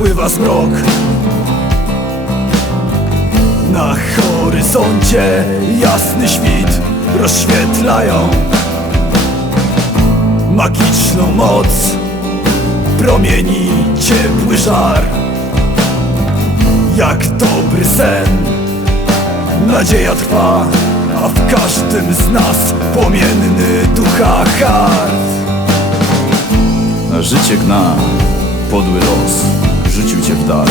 noc Odpływa zmrok Na horyzoncie jasny świt rozświetlają. Magiczną moc promieni ciepły żar. Jak dobry sen Nadzieja trwa, a w każdym z nas płomienny ducha hart. Życie gna podły los Rzucił cię w dal.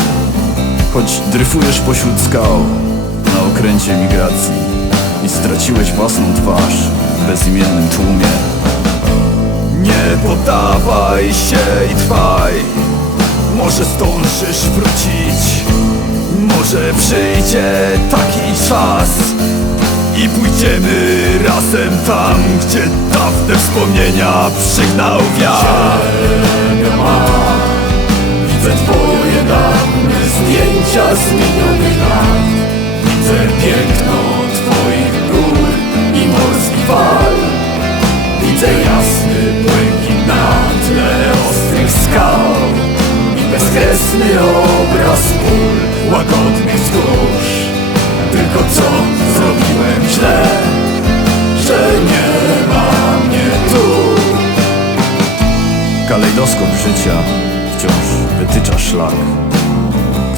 Choć dryfujesz pośród skał Na okręcie migracji I straciłeś własną twarz W bezimiennym tłumie. Nie poddawaj się i trwaj. Może zdążysz wrócić. Może przyjdzie taki czas. I pójdziemy razem tam Gdzie dawne wspomnienia przygnał wiatr z minionych lat. Widzę piękno twoich gór i morskich fal Widzę jasny błękit na tle ostrych skał. I bezkresny obraz ból łagodnych wzgórz Tylko co zrobiłem źle, że nie ma mnie tu. Kalejdoskop życia wciąż wytycza szlak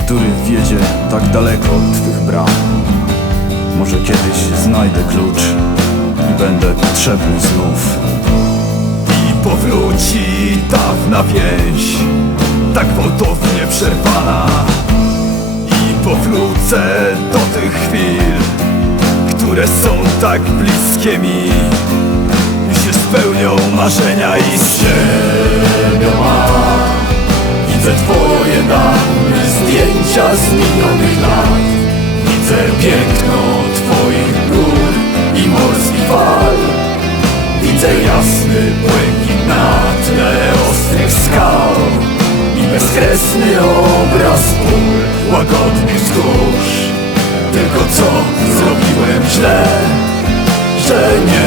Który wiedzie tak daleko od twych bram. Może kiedyś znajdę klucz I będę potrzebny znów. I powróci dawna więź Tak gwałtownie przerwana. I powrócę do tych chwil Które są tak bliskie mi I się spełnią marzenia i ziemią Z minionych lat Widzę piękno Twoich gór i morskich fal. Widzę jasny błękit na tle ostrych skał I bezkresny obraz pól łagodnych wzgórz Tylko co zrobiłem źle, że nie